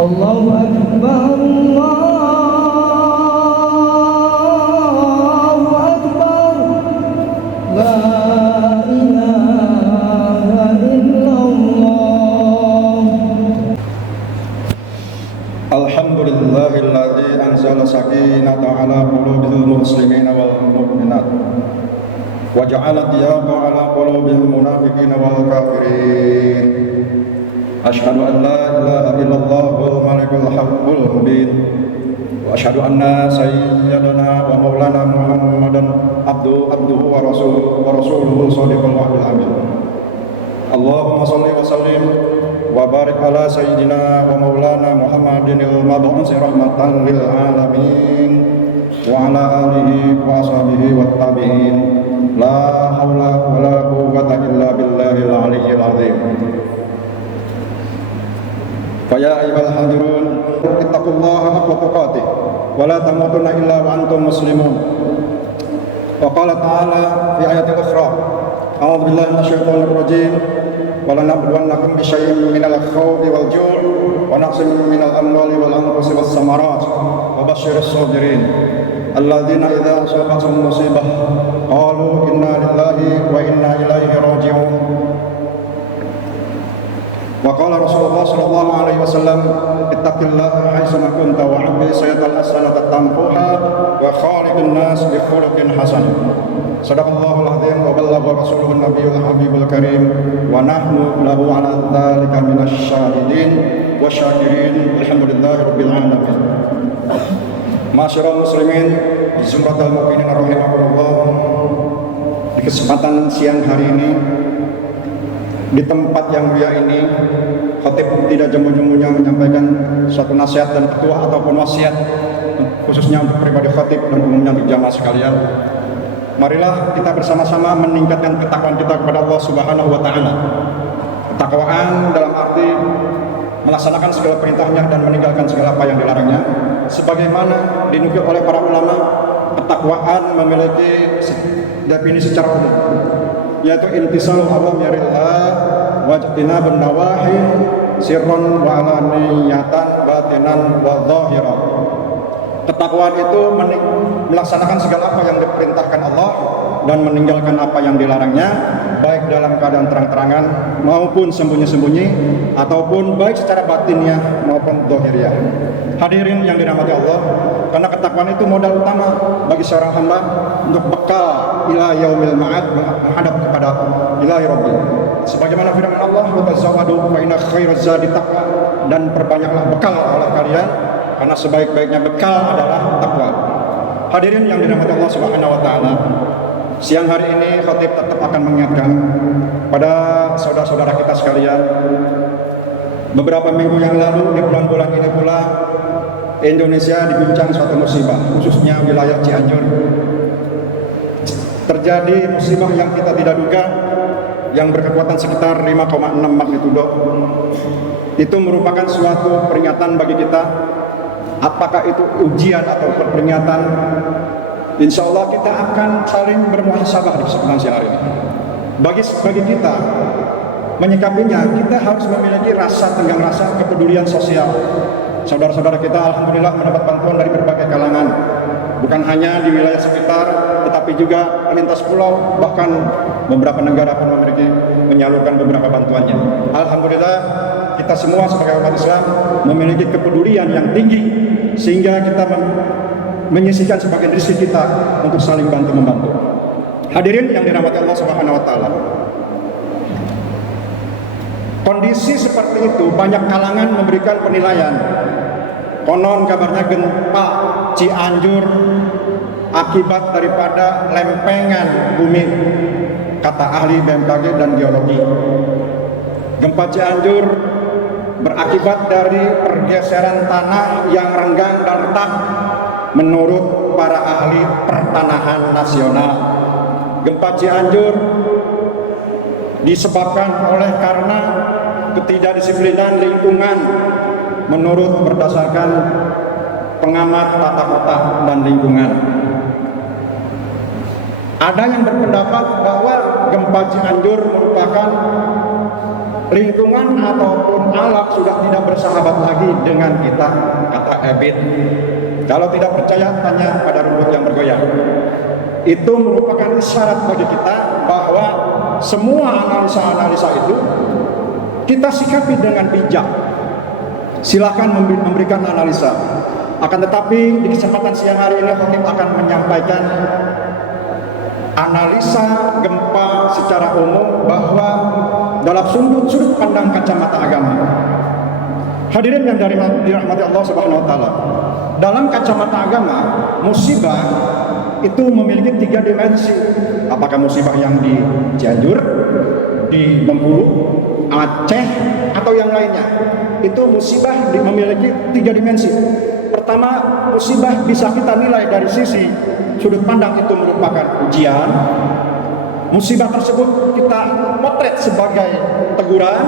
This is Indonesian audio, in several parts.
Allahu Akbar, Allahu Akbar, la ilaha illallah. Alhamdulillahilladzi anzala sakinata ala qulubil muslimina wal mu'minat wa ja'ala diyaqa ala qulubil munafiqina wal kafirin. Asyhadu an la ilaha illallah wal malikul haqqul mubin wa asyhadu anna sayyidana wa maulana Muhammadan abduhu wa rasuluhu shadiqul wa'dil amin. Allahumma shalli wa sallim wa barik ala sayyidina wa maulana Muhammadinil mab'uts rahmatan lil alamin wa ala alihi wa ashabihi wat tabi'in. La haula wa la quwwata illa billahil aliyyil azim. Fa ya ayyuhal hadirun ittaqullaha haqqa tuqatih wa la tamutunna illa wa antum muslimun. Wa qala ta'ala fi ayatin ukhra, a'udzu billahi minasyaitonir rajim. وَلَنَبْلُوَنَّكُمْ بِشَيْءٍ مِنَ الْخَوْفِ وَالْجُوعِ وَنَقْصٍ مِنَ الْأَمْوَالِ وَالْأَنفُسِ وَالثَّمَرَاتِ وَبَشِّرِ الصَّابِرِينَ الَّذِينَ إِذَا أَصَابَتْهُمْ مُصِيبَةٌ قَالُوا إِنَّا لِلَّهِ وَإِنَّا إِلَيْهِ راجعون. وقال رسول الله صلى الله عليه وسلم اتق الله حيثما كنت وعبد سيئة الحسنة تمحوها وخالق الناس بخلق حسن. Sadaqallahul azim wa ballagha rasuluhun nabiyul habibul karim wa nahnu lahu ala dzalika minasy syahidin wa syakirin. Alhamdulillahi rabbil alamin. Masyarul muslimin zumratul mukminin rahimakumullah. Di kesempatan siang hari ini di tempat yang mulia ini, khatib tidak jemu-jemunya menyampaikan suatu nasihat dan petua ataupun wasiat khususnya untuk pribadi khatib dan umumnya untuk jamaah sekalian. Marilah kita bersama-sama meningkatkan ketakwaan kita kepada Allah Subhanahu wa taala. Ketakwaan dalam arti melaksanakan segala perintahnya dan meninggalkan segala apa yang dilarangnya. Sebagaimana dinukil oleh para ulama, ketakwaan memiliki definisi secara umum, yaitu intisalul awamirillah wa ijtinabun nawahi sirran wa alaniyatan batinan wa dhahiran. Ketakwaan itu melaksanakan segala apa yang diperintahkan Allah dan meninggalkan apa yang dilarangnya, baik dalam keadaan terang-terangan maupun sembunyi-sembunyi, ataupun baik secara batinnya maupun zahiriyah. Hadirin yang dirahmati Allah, karena ketakwaan itu modal utama bagi seorang hamba untuk bekal ila yaumil ma'ad, menghadap kepada ilahi rabbi. Sebagaimana firman Allah, wa tazawwadu fa inna khairaz zadi taqwa, dan perbanyaklah bekal oleh kalian karena sebaik-baiknya bekal adalah takwa. Hadirin yang dirahmati Allah Subhanahu wa taala, siang hari ini khatib tetap akan mengingatkan pada saudara-saudara kita sekalian. Beberapa minggu yang lalu di bulan-bulan ini pula Indonesia diguncang suatu musibah, khususnya wilayah Cianjur. Terjadi musibah yang kita tidak duga, yang berkekuatan sekitar 5,6 magnitudo. Itu merupakan suatu peringatan bagi kita. Apakah itu ujian atau peringatan? Insya Allah kita akan saling bermuhasabah di kesempatan siang hari ini. Bagi kita menyikapinya, kita harus memiliki rasa tenggang rasa kepedulian sosial. Saudara-saudara kita alhamdulillah mendapat bantuan dari berbagai kalangan, bukan hanya di wilayah sekitar, tetapi juga lintas pulau, bahkan beberapa negara pun menyalurkan beberapa bantuannya. Alhamdulillah kita semua sebagai umat Islam memiliki kepedulian yang tinggi, sehingga kita menyisihkan sebagian rezeki kita untuk saling bantu-membantu. Hadirin yang dirahmati Allah Subhanahu wa taala, kondisi seperti itu banyak kalangan memberikan penilaian. Konon kabarnya gempa Cianjur akibat daripada lempengan bumi, kata ahli BMKG dan geologi. Gempa Cianjur berakibat dari pergeseran tanah yang renggang dan retak menurut para ahli pertanahan nasional. Gempa Cianjur disebabkan oleh karena ketidakdisiplinan lingkungan menurut berdasarkan pengamat tata kota dan lingkungan. Ada yang berpendapat bahwa gempa Cianjur merupakan lingkungan ataupun alam sudah tidak bersahabat lagi dengan kita, kata Ebit. Kalau tidak percaya, tanya pada rumput yang bergoyang. Itu merupakan isyarat bagi kita bahwa semua analisa-analisa itu kita sikapi dengan bijak. Silakan memberikan analisa. Akan tetapi di kesempatan siang hari ini Khatib akan menyampaikan analisa gempa secara umum bahwa dalam sudut pandang kacamata agama. Hadirin yang dirahmati Allah Subhanahu wa taala. Dalam kacamata agama, musibah itu memiliki 3 dimensi. Apakah musibah yang di Cianjur, di Bengkulu, Aceh, atau yang lainnya? Itu musibah memiliki 3 dimensi. Pertama, musibah bisa kita nilai dari sisi sudut pandang itu merupakan ujian. Musibah tersebut kita potret sebagai teguran.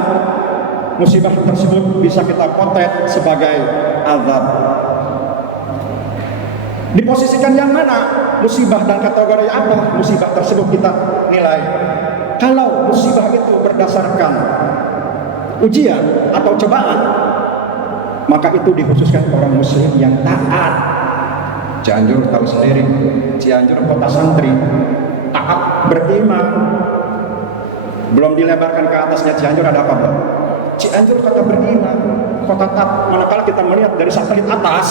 Musibah tersebut bisa kita potret sebagai azab. Diposisikan yang mana musibah dan kategori apa musibah tersebut kita nilai? Kalau musibah itu berdasarkan ujian atau cobaan, maka itu dikhususkan orang muslim yang taat. Cianjur tahu sendiri, Cianjur kota santri, taat, beriman. Belum dilebarkan ke atasnya Cianjur ada apa belum? Cianjur kota beriman, kota taat. Manakala kita melihat dari satelit atas,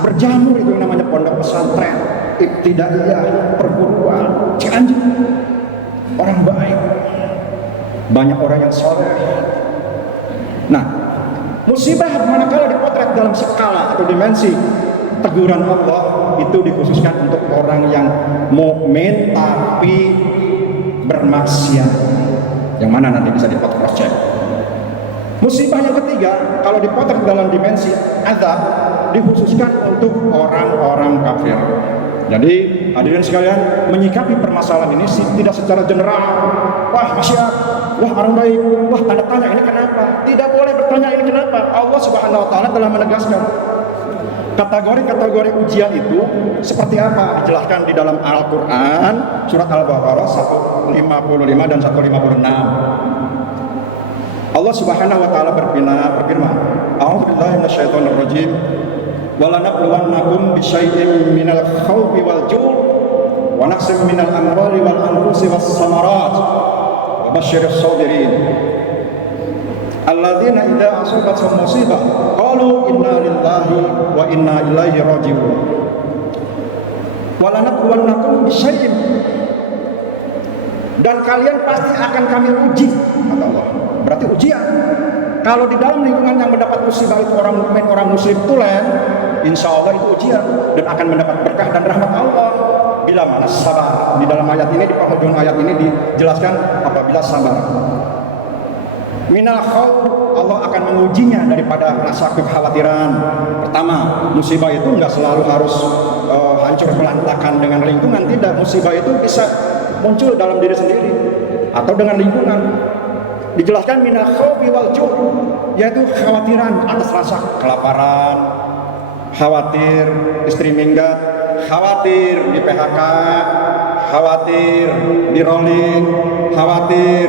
berjamur itu yang namanya pondok pesantren, ibtidaiyah, perguruan. Cianjur orang baik, banyak orang yang soleh. Nah, musibah manakala dipotret dalam skala atau dimensi teguran Allah, itu dikhususkan untuk orang yang mukmin tapi bermaksiat. Yang mana nanti bisa dipotret cross check. Musibah yang ketiga, kalau dipotret dalam dimensi azab, dikhususkan untuk orang-orang kafir. Jadi hadirin sekalian, menyikapi permasalahan ini tidak secara general. Wah masyarakat, wah orang baik, wah tanda tanya ini kenapa? Tidak boleh bertanya ini kenapa. Allah Subhanahu wa taala telah menegaskan kategori-kategori ujian itu seperti apa, dijelaskan di dalam Al-Qur'an surat Al-Baqarah 155 dan 156. Allah Subhanahu wa taala berfirman, A'udzubillahi minasyaitonir rajim. Walanabluwannakum bisyai'in minal khawfi wal ju' wa naqsin minal amwali wal anfusi was samarat wa basyiris sabirin alladzina idza asabathum musibah qalu inna lillahi wa inna ilaihi raji'un. Walanabluwannakum bisyai'in, dan kalian pasti akan kami uji, kata Allah. Berarti ujian. Kalau di dalam lingkungan yang mendapat musibah itu orang mukmin, orang muslim tulen, insya Allah itu ujian dan akan mendapat berkah dan rahmat Allah. Bila mana sabar. Di dalam ayat ini, di penghujung ayat ini dijelaskan apabila sabar. Minal khawf, Allah akan mengujinya daripada rasa kekhawatiran. Pertama, musibah itu nggak selalu harus hancur berantakan dengan lingkungan. Tidak, musibah itu bisa muncul dalam diri sendiri atau dengan lingkungan. Dijelaskan minal khawfi wal ju', yaitu kekhawatiran atas rasa kelaparan, khawatir istri minggat, khawatir di PHK, khawatir di rolling, khawatir.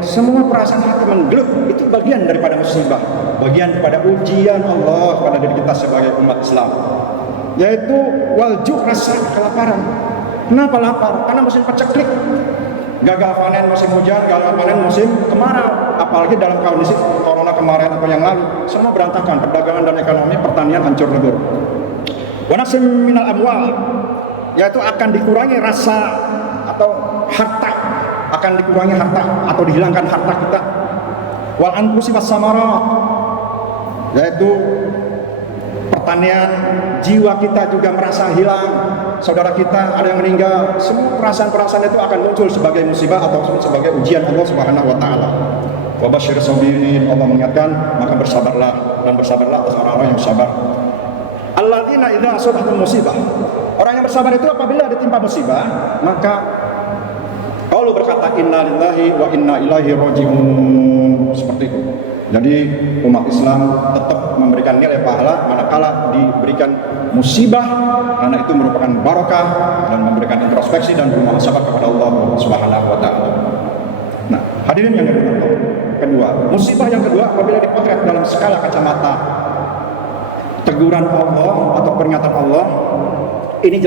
Semua perasaan hati menggeluh itu bagian daripada musibah, bagian daripada ujian Allah pada diri kita sebagai umat Islam. Yaitu wal ju', rasa kelaparan. Kenapa lapar? Karena musim paceklik. Gagal panen musim hujan, gagal panen musim kemarau. Apalagi dalam kondisi corona kemarin atau yang lalu, semua berantakan, perdagangan dan ekonomi, pertanian hancur lebur. Wa naqsin minal amwal, yaitu akan dikurangi rasa atau harta, akan dikurangi harta atau dihilangkan harta kita. Wal anfusi was samarat, yaitu pertanian, jiwa kita juga merasa hilang. Saudara kita ada yang meninggal, semua perasaan-perasaan itu akan muncul sebagai musibah atau sebagai ujian Allah Subhanahu wa taala. Wa basyiris sabirin, Allah mengingatkan, maka bersabarlah dan bersabarlah atas orang-orang yang sabar. Alladzina idza asabathum musibah. Orang yang bersabar itu apabila ditimpa musibah, maka Allah berkata inna lillahi wa inna ilaihi raji'un. Seperti itu. Jadi umat Islam tetap memberikan nilai pahala manakala diberikan musibah, karena itu merupakan barokah dan memberikan introspeksi dan bermuhasabah kepada Allah Subhanahu wa taala. Nah, Hadirin yang dirahmati Allah. Kedua, musibah yang kedua apabila dipotret dalam skala kacamata teguran Allah atau peringatan Allah, ini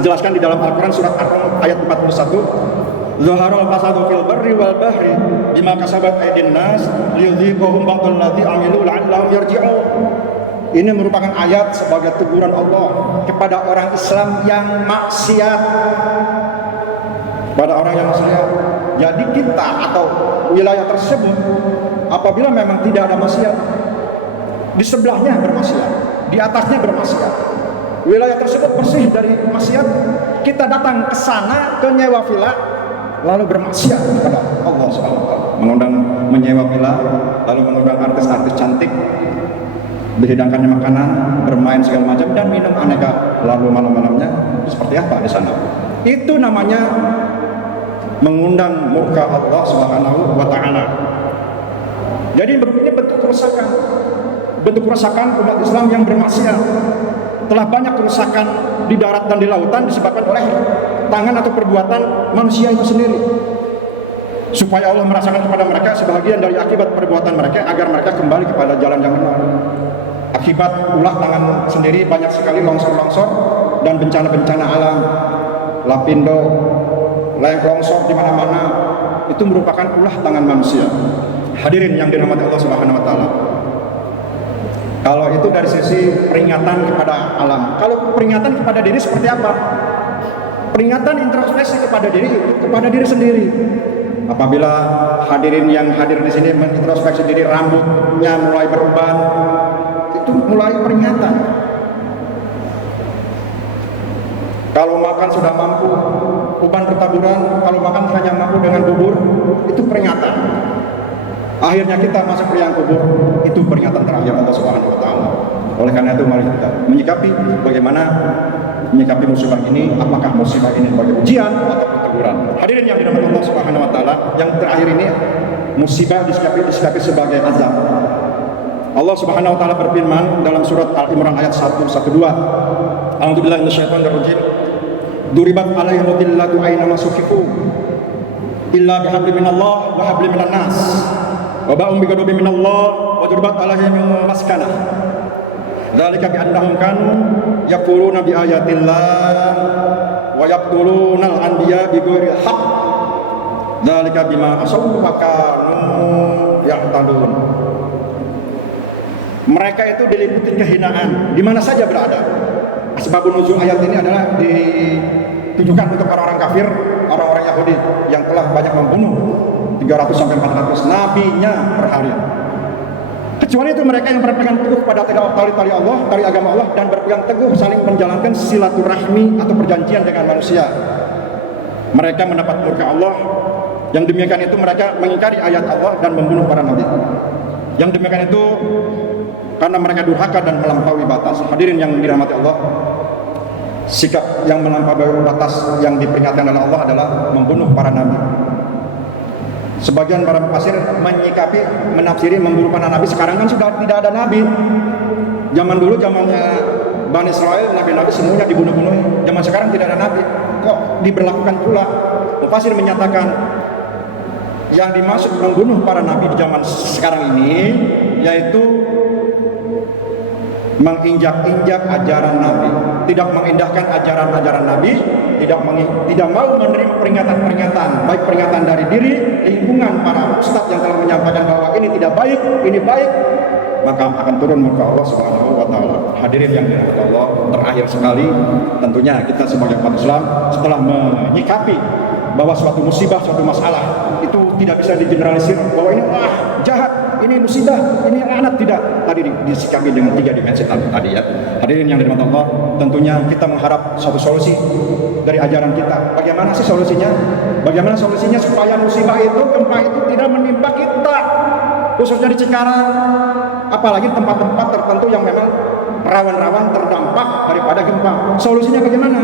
dijelaskan di dalam Al-Quran surat Ar-Rum ayat 41. Zaharal fasadu fil barri wal bahri bima kasabat aydin nas liyudhiqahum ba'dal ladzi amilu la'allahum yarji'un. Ini merupakan ayat sebagai teguran Allah kepada orang Islam yang maksiat. Pada orang yang maksiat. Jadi kita atau wilayah tersebut apabila memang tidak ada maksiat, di sebelahnya bermaksiat, di atasnya bermaksiat, wilayah tersebut bersih dari maksiat, kita datang ke sana ke nyewa villa lalu bermaksiat kepada Allah SWT, mengundang menyewa villa, lalu mengundang artis-artis cantik, dihidangkannya makanan, bermain segala macam dan minum aneka, lalu malam-malamnya seperti apa di sana? Itu namanya mengundang murka Allah Subhanahu wa taala. Jadi ini bentuk kerusakan. Bentuk kerusakan umat Islam yang bermaksiat. Telah banyak kerusakan di darat dan di lautan disebabkan oleh tangan atau perbuatan manusia itu sendiri. Supaya Allah merasakan kepada mereka sebahagian dari akibat perbuatan mereka agar mereka kembali kepada jalan yang benar. Akibat ulah tangan sendiri banyak sekali longsor-longsor dan bencana-bencana alam, lapindo, longsor di mana-mana, itu merupakan ulah tangan manusia. Hadirin yang dirahmati Allah Subhanahu wa taala. Kalau itu dari sisi peringatan kepada alam. Kalau peringatan kepada diri seperti apa? Peringatan introspeksi kepada diri, kepada diri sendiri. Apabila hadirin yang hadir di sini mengintrospeksi diri, rambutnya mulai beruban, itu mulai peringatan. Kalau makan sudah mampu, uban bertaburan, kalau makan hanya mampu dengan bubur, itu peringatan. Akhirnya kita masuk ke liang kubur, itu peringatan terakhir Allah Subhanahu wa taala. Oleh karena itu mari kita menyikapi bagaimana menyikapi musibah ini, apakah musibah ini sebagai ujian atau teguran. Hadirin yang dirahmati Allah Subhanahu wa taala, yang terakhir ini musibah disikapi sebagai azab. Allah Subhanahu wa taala berfirman dalam surat Al-Imran ayat 112. A'udzubillahi minasyaitonir rajim. Duribat alaihim dhillatu aina masufifu illa bihablin minallah wa hablin minan nas. Wa ba'um bighadabin minallah wa duribat alaihim maskanah. Dzalika bi annahum kanu yaquluna bi ayatillah wa yaqtuluna al-anbiya bi ghairi haqq. Dzalika bima asaw wa kanu ya'tadun. Mereka itu diliputi kehinaan di mana saja berada. Asbabun nuzul ayat ini adalah ditujukan untuk orang-orang kafir, orang-orang Yahudi yang telah banyak membunuh 300 sampai 400 nabinya per hari. Kecuali itu mereka yang berpegang teguh pada tali Allah, tali agama Allah, dan berpegang teguh saling menjalankan silaturahmi atau perjanjian dengan manusia. Mereka mendapat murka Allah. Yang demikian itu mereka mengingkari ayat Allah dan membunuh para nabi. Yang demikian itu karena mereka durhaka dan melampaui batas. Hadirin yang dirahmati Allah, sikap yang melampaui batas yang diperingatkan oleh Allah adalah membunuh para nabi. Sebagian para mufassir menyikapi, menafsiri membunuh para nabi. Sekarang kan sudah tidak ada nabi. Zaman dulu, zamannya Bani Israel, nabi-nabi semuanya dibunuh-bunuh. Zaman sekarang tidak ada nabi. Kok diberlakukan pula? Mufassir menyatakan yang dimaksud membunuh para nabi di zaman sekarang ini yaitu menginjak-injak ajaran Nabi, tidak mengindahkan ajaran-ajaran Nabi, tidak mau menerima peringatan-peringatan, baik peringatan dari diri, lingkungan para ustadz yang telah menyampaikan bahwa ini tidak baik, ini baik, maka akan turun murka Allah Subhanahu wa taala. Hadirin yang dirahmati Allah, terakhir sekali tentunya kita sebagai umat Islam setelah menyikapi bahwa suatu musibah, suatu masalah itu tidak bisa digeneralisir bahwa ini jahat, ini musibah, ini anak, tidak. Tadi disikapi dengan 3 dimensi tadi ya. Hadirin yang dirahmati Allah, tentunya kita mengharap suatu solusi dari ajaran kita. Bagaimana sih solusinya? Bagaimana solusinya supaya musibah itu, gempa itu tidak menimpa kita, khususnya di Cikarang, apalagi tempat-tempat tertentu yang memang rawan-rawan terdampak daripada gempa. Solusinya bagaimana?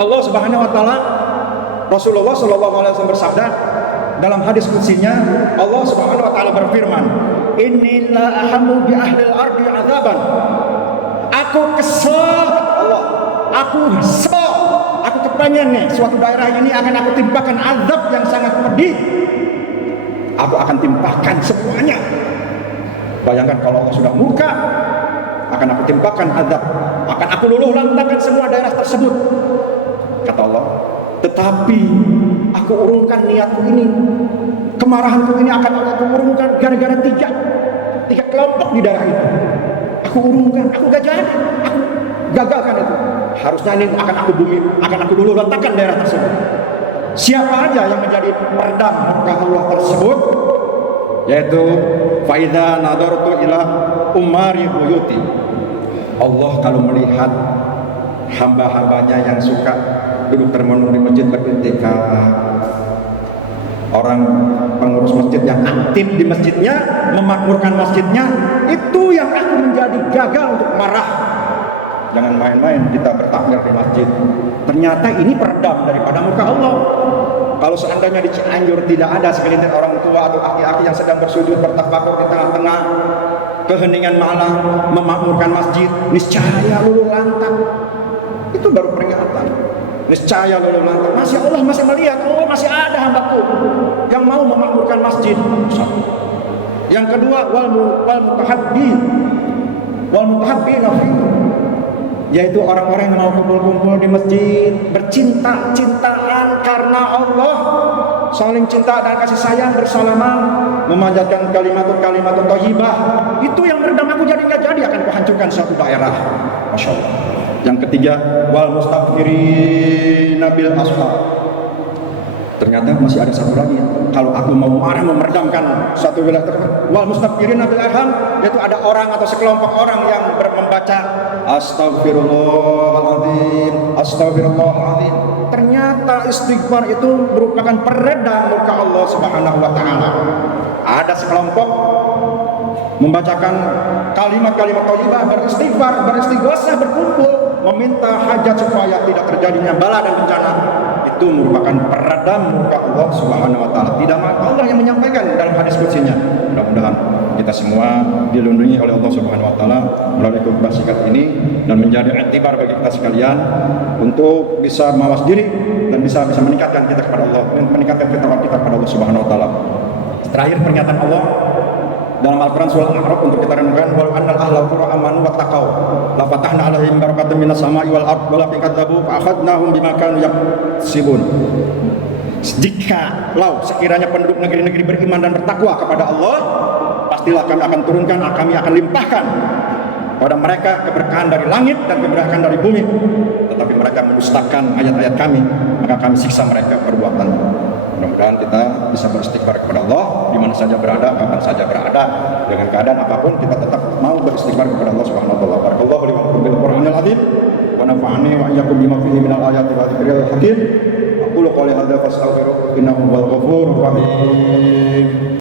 Allah Subhanahu wa taala, Rasulullah sallallahu alaihi wasallam bersabda dalam hadis qudsinya, Allah Subhanahu wa taala berfirman, "Inni la ahamu bi ahlil ardi azaban." Aku kesal Allah, aku kepengen nih suatu daerah ini akan aku timpakan azab yang sangat pedih aku akan timpakan semuanya. Bayangkan kalau Allah sudah murka, akan aku timpakan azab, akan aku luluh lantakan semua daerah tersebut, kata Allah. Tetapi aku urungkan niatku ini, kemarahanku ini akan aku urungkan gara-gara tiga kelompok di daerah itu. Aku urungkan, aku gagalkan itu. Harusnya ini akan aku luluh lantakan daerah tersebut. Siapa aja yang menjadi peredam murka Allah tersebut? Yaitu faidha nadartu ila umari buyuti. Allah kalau melihat hamba-hambanya yang suka duduk termenung di masjid beriktikaf, orang pengurus masjid yang aktif di masjidnya, memakmurkan masjidnya, itu yang aku menjadi gagal untuk marah. Jangan main-main kita bertakbir di masjid. Ternyata ini peredam daripada murka Allah. Kalau seandainya di Cianjur tidak ada segelintir orang tua atau aki-aki yang sedang bersujud bertafakur di tengah-tengah keheningan malam memakmurkan masjid, niscaya luluh lantak. Itu baru peringatan. Niscaya luluh lantak. Masih Allah masih melihat, oh masih ada hambaku yang mau memakmurkan masjid. Yang kedua, wal mutahabbi nafi, yaitu orang-orang yang mau kumpul-kumpul di masjid, bercinta-cintaan karena Allah, saling cinta dan kasih sayang bersalaman, memanjatkan kalimat thayyibah. Itu yang meredam aku jadi nggak jadi, akan kuhancurkan suatu daerah. Masya Allah. Yang ketiga, wal mustaghfirina bil ashar. Ternyata masih ada satu lagi. Kalau aku mau marah meredamkan satu wilayah tersebut, wal mustaghfirina bil arham, yaitu ada orang atau sekelompok orang yang membaca astagfirullahaladzim, astagfirullahaladzim. Ternyata istighfar itu merupakan peredam murka Allah Subhanahu wa taala. Ada sekelompok membacakan kalimat-kalimat thayyibah, beristighfar, beristighosah, berkumpul meminta hajat supaya tidak terjadinya bala dan bencana. Itu merupakan peredam murka Allah Subhanahu wa taala. Tidak Allah yang menyampaikan dalam hadis qudsinya. Mudah-mudahan kita semua dilindungi oleh Allah Subhanahu wa taala melalui khutbah singkat ini dan menjadi iktibar bagi kita sekalian untuk bisa mawas diri dan bisa meningkatkan kita kepada Allah, meningkatkan kita kepada Allah Subhanahu wa taala. Terakhir pernyataan Allah dalam Al-Quran surah Al-A'raf untuk kita renungkan, walau annal ahlal qura amanu wattaqau la fatahna 'alaihim barakatan minas sama'i wal ardh walakin kadzdzabu fa akhadnahum bima kanu yaksibun. Jikalau sekiranya penduduk negeri-negeri beriman dan bertakwa kepada Allah, pastilah kami akan turunkan, kami akan limpahkan pada mereka keberkahan dari langit dan keberkahan dari bumi. Tetapi mereka mendustakan ayat-ayat kami, maka kami siksa mereka perbuatannya. Mudah-mudahan kita bisa beristighfar kepada Allah di mana saja berada, kapan saja berada, dengan keadaan apapun kita tetap mau beristighfar kepada Allah Subhanahu wa taala. Barakallahu li wa lakum bil Qur'anil azim wa nafa'ani wa iyyakum bima fihi minal ayati wa dzikril hakim. Aqulu qouli hadza fastaghfiru innahu huwal ghafurur rahim.